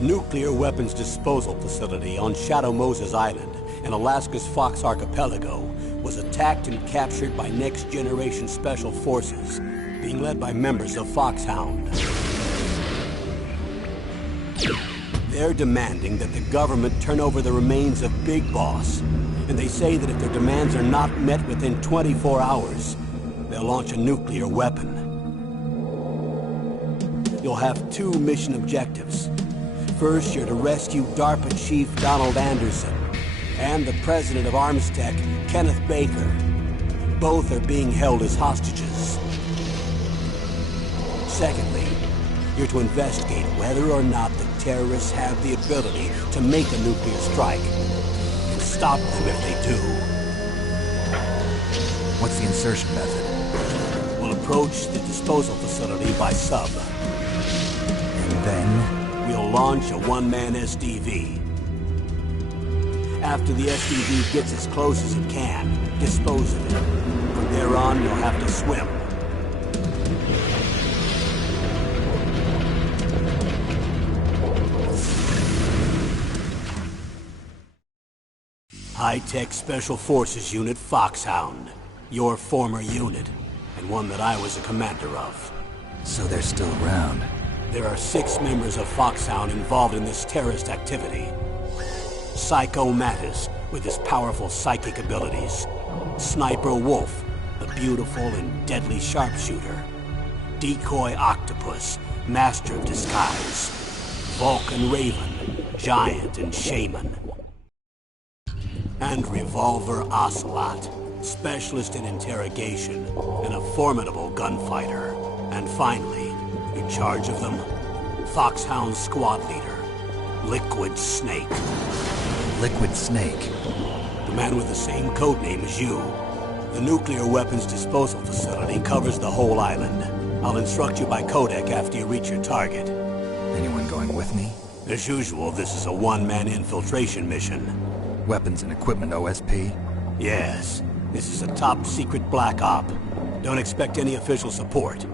The nuclear weapons disposal facility on Shadow Moses Island in Alaska's Fox Archipelago was attacked and captured by next-generation special forces, being led by members of Foxhound. They're demanding that the government turn over the remains of Big Boss, and they say that if their demands are not met within 24 hours, they'll launch a nuclear weapon. You'll have two mission objectives. First, you're to rescue DARPA Chief Donald Anderson and the president of Armstech, Kenneth Baker. Both are being held as hostages. Secondly, you're to investigate whether or not the terrorists have the ability to make a nuclear strike and stop them if they do. What's the insertion method? We'll approach the disposal facility by sub. And then? We'll launch a one-man SDV. After the SDV gets as close as it can, dispose of it. From there on, you'll have to swim. High-Tech Special Forces Unit Foxhound. Your former unit, and one that I was a commander of. So they're still around. There are 6 members of Foxhound involved in this terrorist activity. Psycho Mattis, with his powerful psychic abilities. Sniper Wolf, the beautiful and deadly sharpshooter. Decoy Octopus, master of disguise. Vulcan Raven, giant and shaman. And Revolver Ocelot, specialist in interrogation and a formidable gunfighter. And finally, in charge of them, Foxhound squad leader, Liquid Snake. Liquid Snake? The man with the same codename as you. The nuclear weapons disposal facility covers the whole island. I'll instruct you by codec after you reach your target. Anyone going with me? As usual, this is a one-man infiltration mission. Weapons and equipment OSP? Yes. This is a top-secret black op. Don't expect any official support.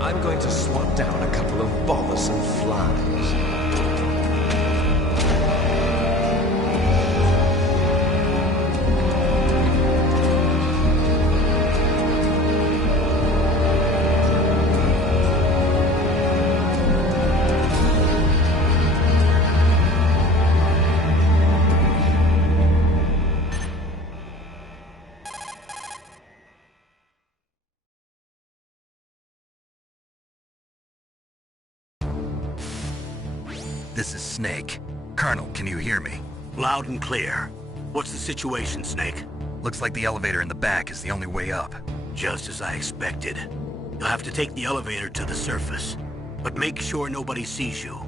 I'm going to swat down a couple of bothersome flies. This is Snake. Colonel, can you hear me? Loud and clear. What's the situation, Snake? Looks like the elevator in the back is the only way up. Just as I expected. You'll have to take the elevator to the surface. But make sure nobody sees you.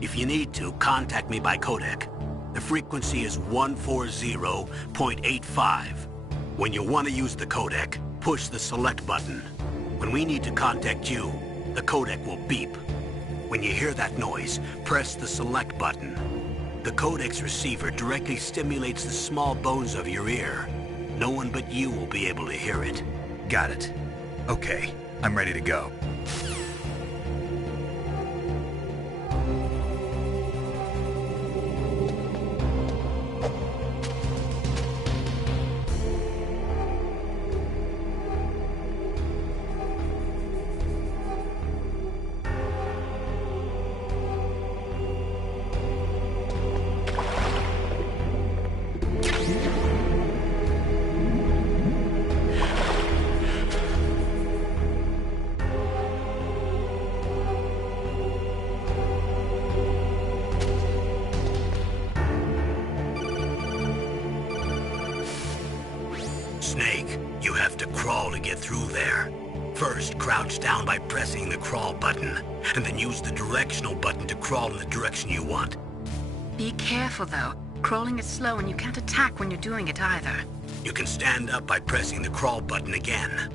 If you need to, contact me by codec. The frequency is 140.85. When you want to use the codec, push the select button. When we need to contact you, the codec will beep. When you hear that noise, press the select button. The codec's receiver directly stimulates the small bones of your ear. No one but you will be able to hear it. Got it. Okay, I'm ready to go. get through there. First, crouch down by pressing the crawl button, and then use the directional button to crawl in the direction you want. Be careful, though. Crawling is slow and you can't attack when you're doing it either. You can stand up by pressing the crawl button again.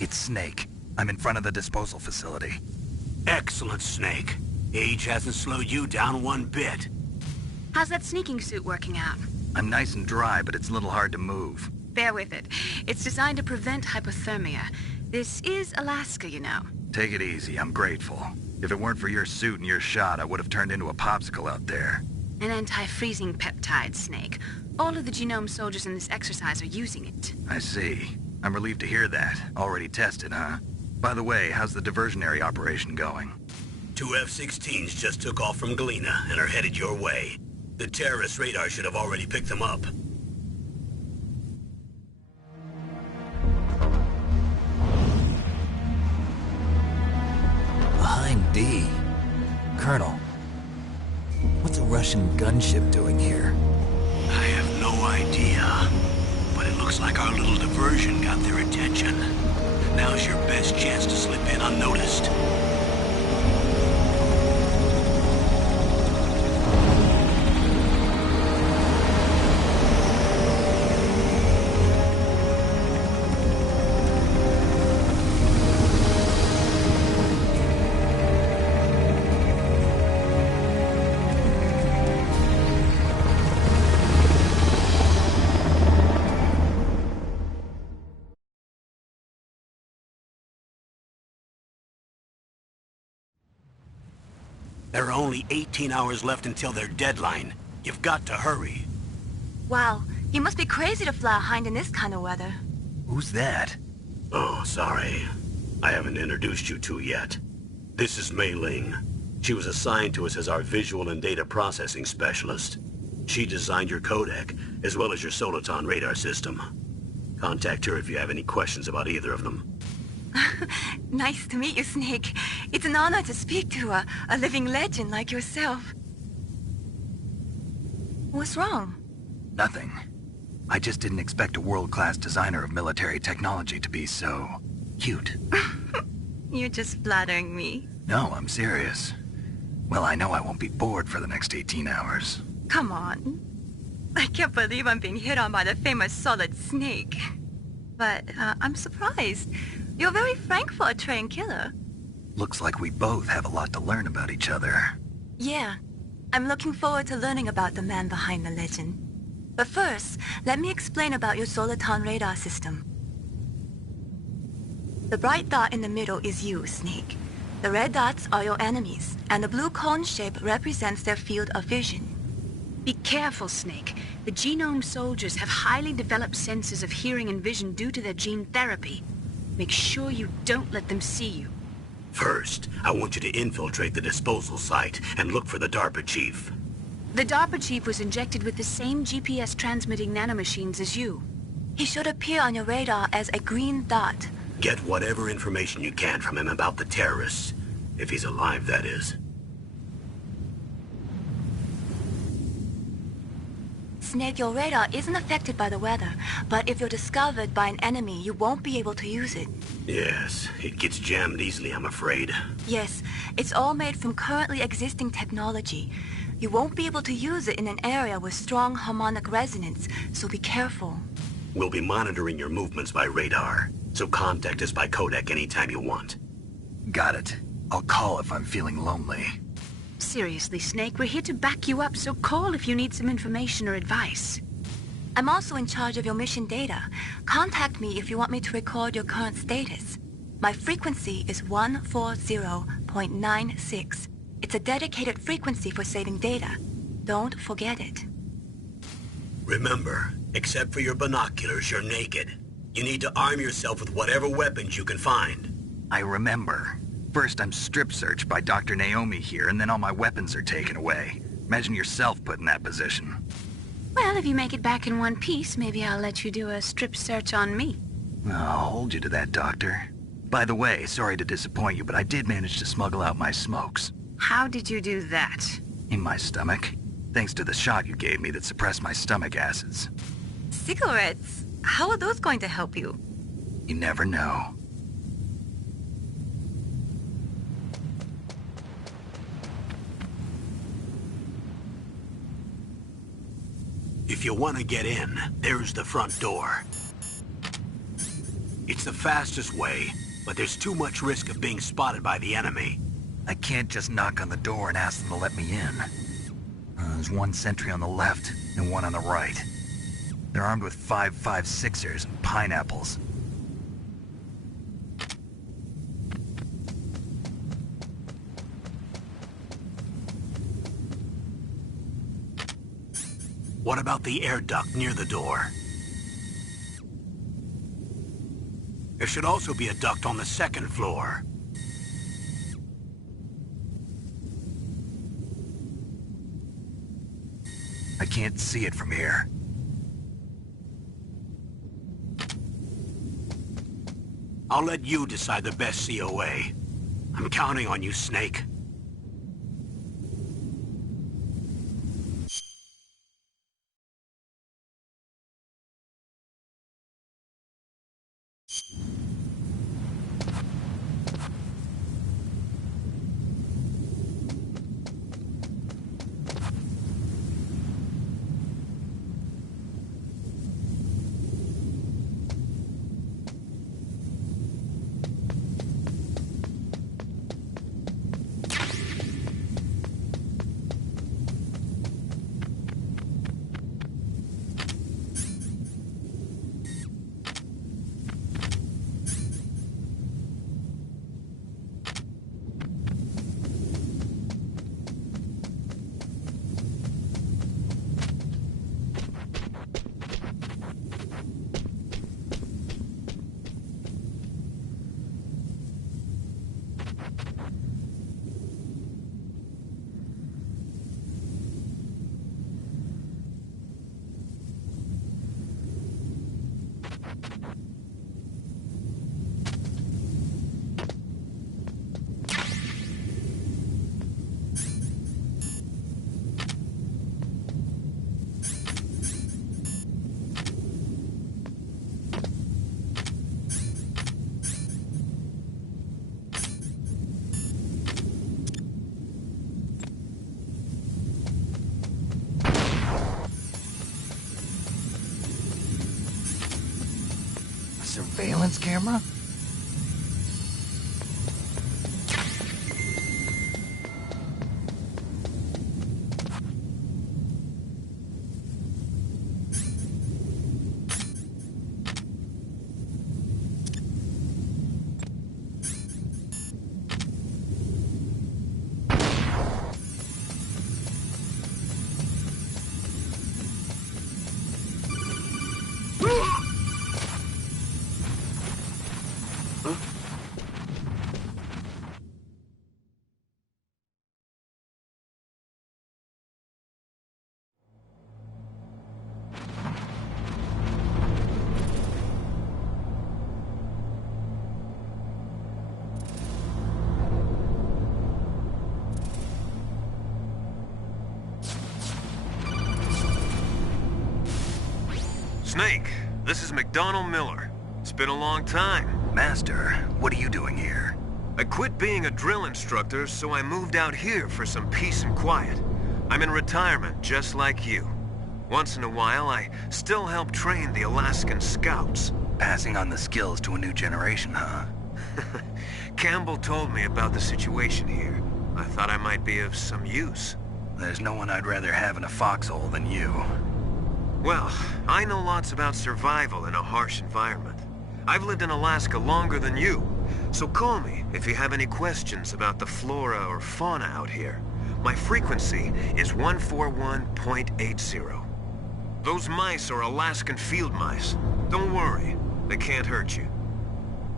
It's Snake. I'm in front of the disposal facility. Excellent, Snake. Age hasn't slowed you down one bit. How's that sneaking suit working out? I'm nice and dry, but it's a little hard to move. Bear with it. It's designed to prevent hypothermia. This is Alaska, you know. Take it easy, I'm grateful. If it weren't for your suit and your shot, I would have turned into a popsicle out there. An anti-freezing peptide, Snake. All of the genome soldiers in this exercise are using it. I see. I'm relieved to hear that. Already tested, huh? By the way, how's the diversionary operation going? 2 F-16s just took off from Galena and are headed your way. The terrorist radar should have already picked them up. Behind D. Colonel, what's a Russian gunship doing here? I have no idea, but it looks Looks like our little diversion got their attention. Now's your best chance to slip in unnoticed. There are only 18 hours left until their deadline. You've got to hurry. Wow, you must be crazy to fly a hind in this kind of weather. Who's that? Oh, sorry. I haven't introduced you to yet. This is Mei Ling. She was assigned to us as our visual and data processing specialist. She designed your codec, as well as your Soliton radar system. Contact her if you have any questions about either of them. Nice to meet you, Snake. It's an honor to speak to a living legend like yourself. What's wrong? Nothing. I just didn't expect a world-class designer of military technology to be so cute. You're just flattering me. No, I'm serious. Well, I know I won't be bored for the next 18 hours. Come on. I can't believe I'm being hit on by the famous Solid Snake. But I'm surprised. You're very frank for a trained killer. Looks like we both have a lot to learn about each other. Yeah. I'm looking forward to learning about the man behind the legend. But first, let me explain about your Soliton radar system. The bright dot in the middle is you, Snake. The red dots are your enemies, and the blue cone shape represents their field of vision. Be careful, Snake. The genome soldiers have highly developed senses of hearing and vision due to their gene therapy. Make sure you don't let them see you. First, I want you to infiltrate the disposal site and look for the DARPA chief. The DARPA chief was injected with the same GPS transmitting nanomachines as you. He should appear on your radar as a green dot. Get whatever information you can from him about the terrorists. If he's alive, that is. Snake, your radar isn't affected by the weather, but if you're discovered by an enemy, you won't be able to use it. Yes, it gets jammed easily, I'm afraid. Yes, it's all made from currently existing technology. You won't be able to use it in an area with strong harmonic resonance, so be careful. We'll be monitoring your movements by radar, so contact us by codec anytime you want. Got it. I'll call if I'm feeling lonely. Seriously, Snake, we're here to back you up, so call if you need some information or advice. I'm also in charge of your mission data. Contact me if you want me to record your current status. My frequency is 140.96. It's a dedicated frequency for saving data. Don't forget it. Remember, except for your binoculars, you're naked. You need to arm yourself with whatever weapons you can find. I remember. First, I'm strip searched by Dr. Naomi here, and then all my weapons are taken away. Imagine yourself put in that position. Well, if you make it back in one piece, maybe I'll let you do a strip search on me. I'll hold you to that, Doctor. By the way, sorry to disappoint you, but I did manage to smuggle out my smokes. How did you do that? In my stomach. Thanks to the shot you gave me that suppressed my stomach acids. Cigarettes? How are those going to help you? You never know. If you want to get in, there's the front door. It's the fastest way, but there's too much risk of being spotted by the enemy. I can't just knock on the door and ask them to let me in. There's one sentry on the left and one on the right. They're armed with 5.56ers and pineapples. What about the air duct near the door? There should also be a duct on the second floor. I can't see it from here. I'll let you decide the best COA. I'm counting on you, Snake. surveillance camera? Snake, this is McDonald Miller. It's been a long time. Master, what are you doing here? I quit being a drill instructor, so I moved out here for some peace and quiet. I'm in retirement, just like you. Once in a while, I still help train the Alaskan Scouts. Passing on the skills to a new generation, huh? Campbell told me about the situation here. I thought I might be of some use. There's no one I'd rather have in a foxhole than you. Well, I know lots about survival in a harsh environment. I've lived in Alaska longer than you, so call me if you have any questions about the flora or fauna out here. My frequency is 141.80. Those mice are Alaskan field mice. Don't worry, they can't hurt you.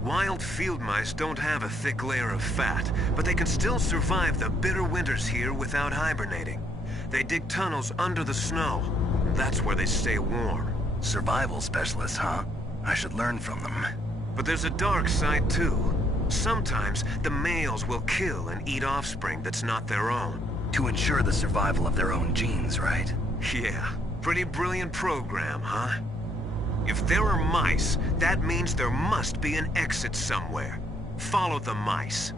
Wild field mice don't have a thick layer of fat, but they can still survive the bitter winters here without hibernating. They dig tunnels under the snow. That's where they stay warm. Survival specialists, huh? I should learn from them. But there's a dark side too. Sometimes the males will kill and eat offspring that's not their own. To ensure the survival of their own genes, right? Yeah, pretty brilliant program, huh? If there are mice, that means there must be an exit somewhere. Follow the mice.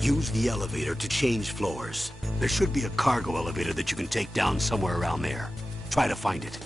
Use the elevator to change floors. There should be a cargo elevator that you can take down somewhere around there. Try to find it.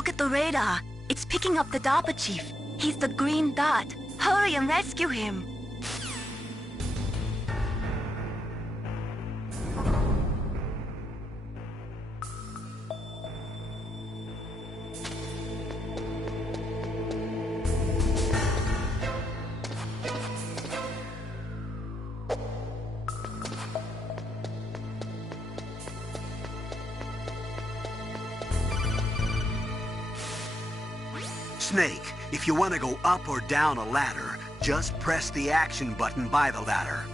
Look at the radar. It's picking up the DARPA chief. He's the green dot. Hurry and rescue him. Snake, if you want to go up or down a ladder, just press the action button by the ladder.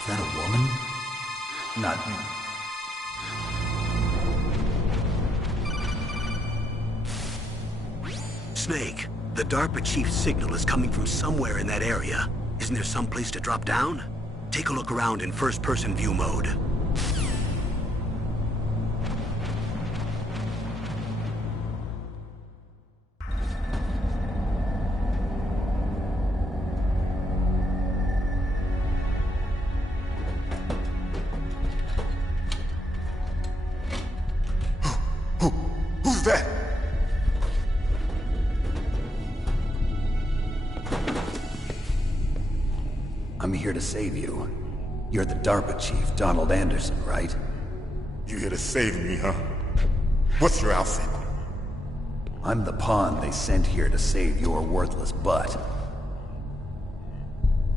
Is that a woman? Not... Snake, the DARPA chief's signal is coming from somewhere in that area. Isn't there some place to drop down? Take a look around in first-person view mode. Who's that? I'm here to save you. You're the DARPA chief, Donald Anderson, right? You here to save me, huh? What's your outfit? I'm the pawn they sent here to save your worthless butt.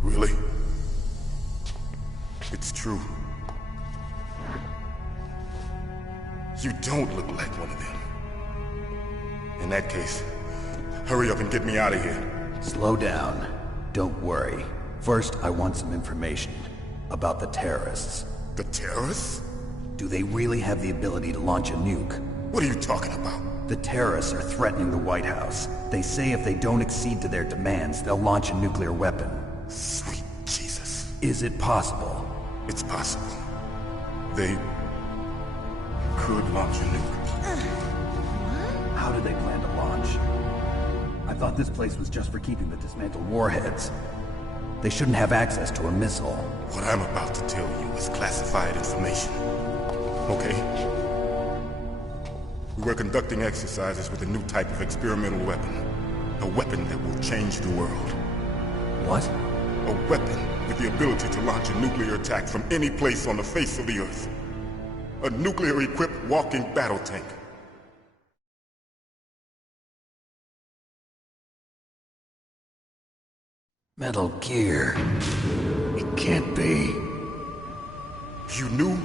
Really? It's true. You don't look like one of them. In that case, hurry up and get me out of here. Slow down. Don't worry. First, I want some information about the terrorists. The terrorists? Do they really have the ability to launch a nuke? What are you talking about? The terrorists are threatening the White House. They say if they don't accede to their demands, they'll launch a nuclear weapon. Sweet Jesus. Is it possible? It's possible. They could launch a nuke. How do they plan to launch? I thought this place was just for keeping the dismantled warheads. They shouldn't have access to a missile. What I'm about to tell you is classified information. Okay? We were conducting exercises with a new type of experimental weapon. A weapon that will change the world. What? A weapon with the ability to launch a nuclear attack from any place on the face of the Earth. A nuclear-equipped walking battle tank. Metal Gear. It can't be. You knew?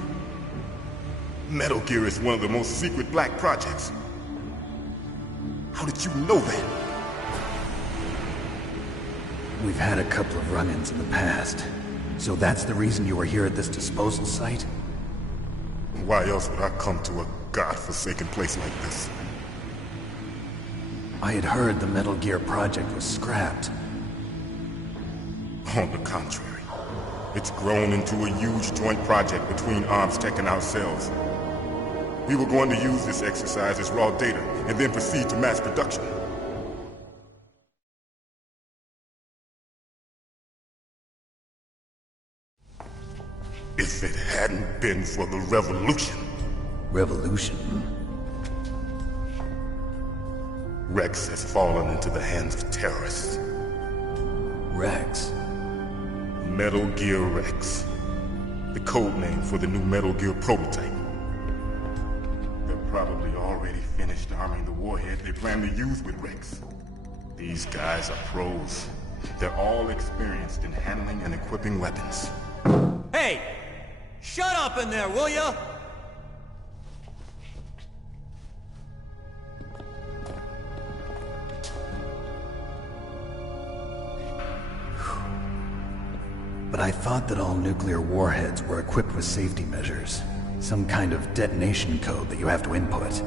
Metal Gear is one of the most secret black projects. How did you know that? We've had a couple of run-ins in the past. So that's the reason you were here at this disposal site? Why else would I come to a godforsaken place like this? I had heard the Metal Gear project was scrapped. On the contrary, it's grown into a huge joint project between ArmsTech and ourselves. We were going to use this exercise as raw data and then proceed to mass production. If it hadn't been for the revolution... Revolution? Rex has fallen into the hands of terrorists. Rex? Metal Gear Rex. The code name for the new Metal Gear prototype. They're probably already finished arming the warhead they plan to use with Rex. These guys are pros. They're all experienced in handling and equipping weapons. Hey! Shut up in there, will ya? But but I thought that all nuclear warheads were equipped with safety measures. Some kind of detonation code that you have to input.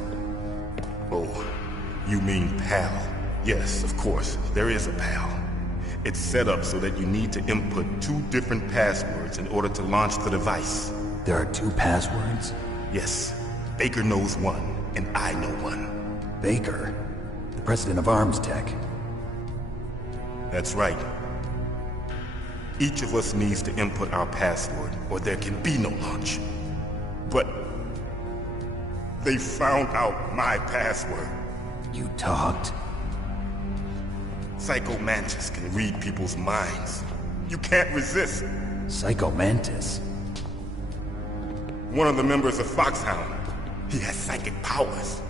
Oh, you mean PAL? Yes, of course, there is a PAL. It's set up so that you need to input 2 different passwords in order to launch the device. There are 2 passwords? Yes, Baker knows one, and I know one. Baker? The president of Arms Tech? That's right. Each of us needs to input our password, or there can be no launch. But they found out my password. You talked? Psycho Mantis can read people's minds. You can't resist. Psycho Mantis? One of the members of Foxhound. He has psychic powers.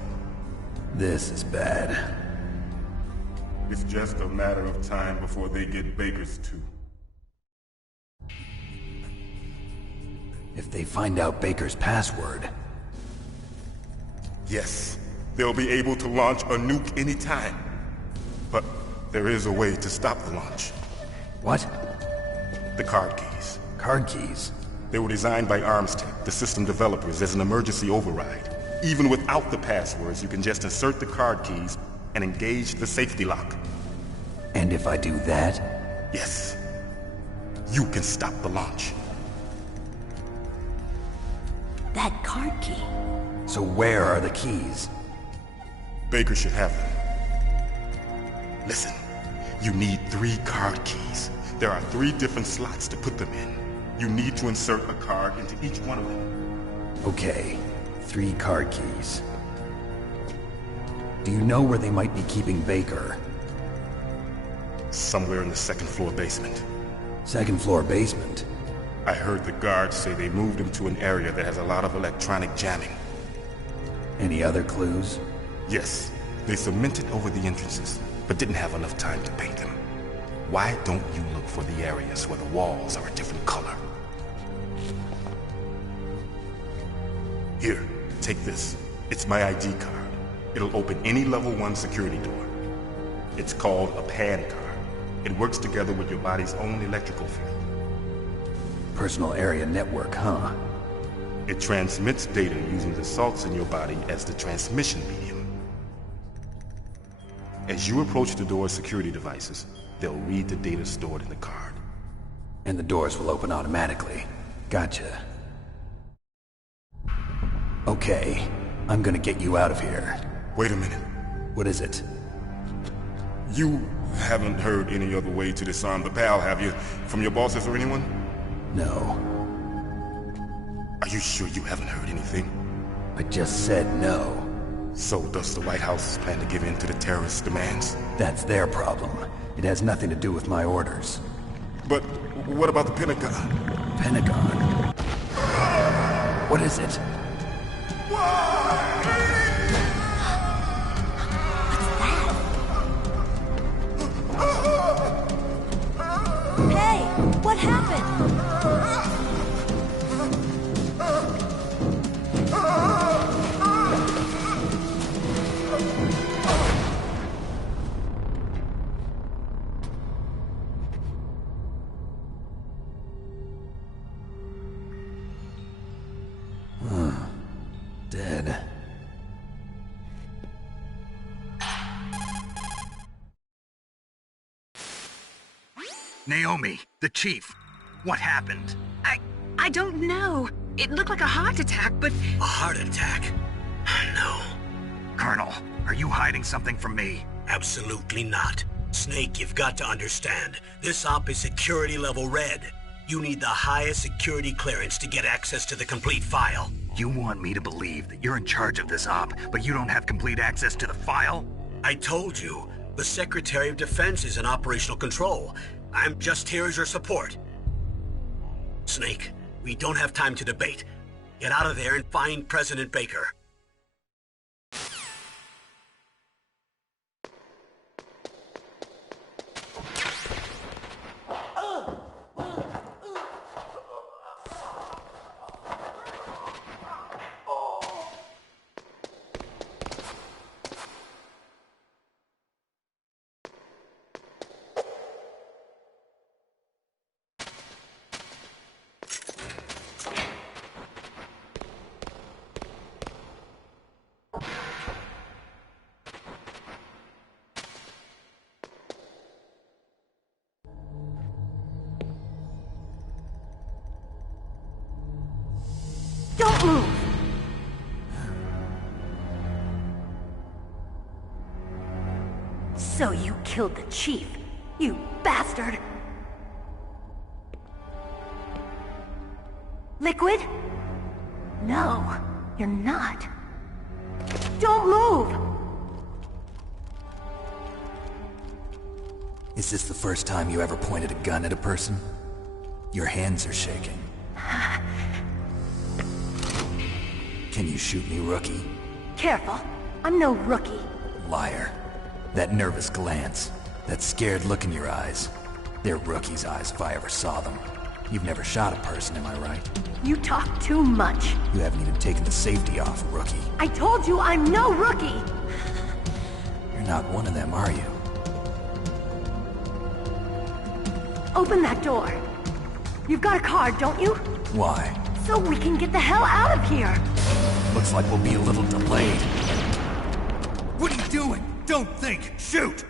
This is bad. It's just a matter of time before they get Baker's too. If they find out Baker's password... Yes, they'll be able to launch a nuke anytime. But there is a way to stop the launch. What? The card keys. Card keys? They were designed by Arms Tech, the system developers, as an emergency override. Even without the passwords, you can just insert the card keys and engage the safety lock. And if I do that? Yes. You can stop the launch. That card key. So where are the keys? Baker should have them. Listen, you need 3 card keys. There are 3 different slots to put them in. You need to insert a card into each one of them. Okay, 3 card keys. Do you know where they might be keeping Baker? Somewhere in the 2nd floor basement. 2nd floor basement? I heard the guards say they moved him to an area that has a lot of electronic jamming. Any other clues? Yes, they cemented over the entrances, but didn't have enough time to paint them. Why don't you look for the areas where the walls are a different color? Here, take this. It's my ID card. It'll open any level 1 security door. It's called a PAN card. It works together with your body's own electrical field. Personal area network, huh? It transmits data using the salts in your body as the transmission medium. As you approach the door's security devices, they'll read the data stored in the card. And the doors will open automatically. Gotcha. Okay, I'm gonna get you out of here. Wait a minute. What is it? You haven't heard any other way to disarm the PAL, have you? From your bosses or anyone? No. Are you sure you haven't heard anything? I just said no. So does the White House plan to give in to the terrorists' demands? That's their problem. It has nothing to do with my orders. But what about the Pentagon? Pentagon? What is it? Hey, what happened? Dead. Naomi, the chief. What happened? I don't know. It looked like a heart attack, but... A heart attack? No, Colonel, are you hiding something from me? absolutely not. Snake, you've got to understand. This op is security level red. You need the highest security clearance to get access to the complete file. You want me to believe that you're in charge of this op, but you don't have complete access to the file? I told you, the Secretary of Defense is in operational control. I'm just here as your support. Snake, we don't have time to debate. Get out of there and find President Baker. Don't move! So you killed the chief, you bastard! Liquid? No, you're not. Don't move! Is this the first time you ever pointed a gun at a person? Your hands are shaking. Can you shoot me, rookie? Careful, I'm no rookie. Liar. That nervous glance, that scared look in your eyes. They're rookie's eyes if I ever saw them. You've never shot a person, am I right? You talk too much. You haven't even taken the safety off, rookie. I told you I'm no rookie! You're not one of them, are you? Open that door. You've got a card, don't you? Why? So we can get the hell out of here! Looks like we'll be a little delayed. What are you doing? Don't think! Shoot!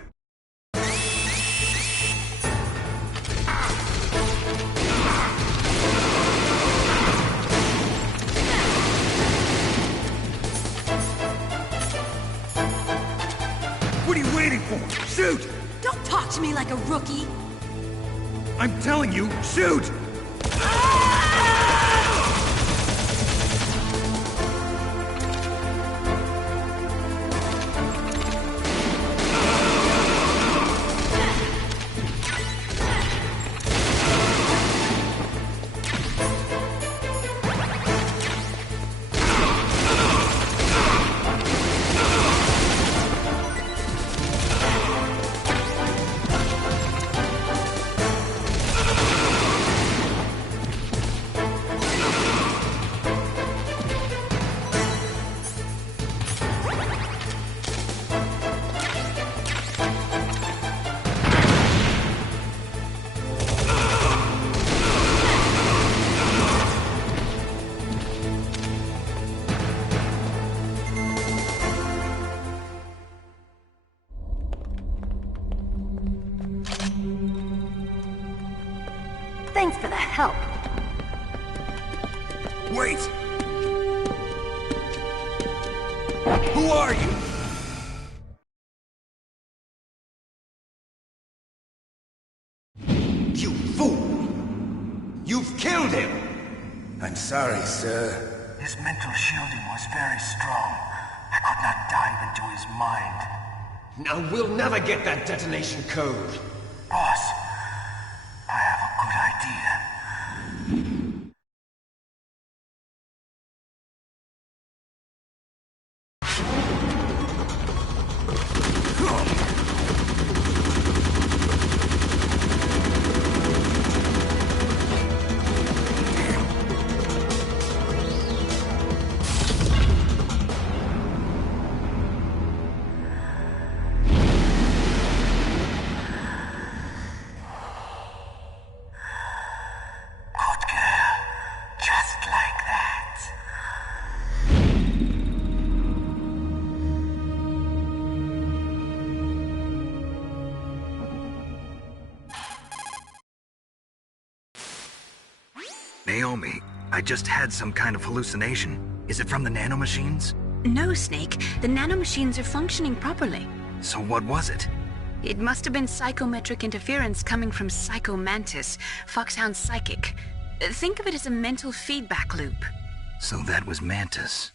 What are you waiting for? Shoot! Don't talk to me like a rookie! I'm telling you, shoot! Thanks for the help. Wait! Who are you? You fool! You've killed him! I'm sorry, sir. His mental shielding was very strong. I could not dive into his mind. Now we'll never get that detonation code. Boss, I have a good idea. Naomi, I just had some kind of hallucination. Is it from the nanomachines? No, Snake. The nanomachines are functioning properly. So what was it? It must have been psychometric interference coming from Psycho Mantis, Foxhound's psychic. Think of it as a mental feedback loop. So that was Mantis.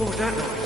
What was that noise?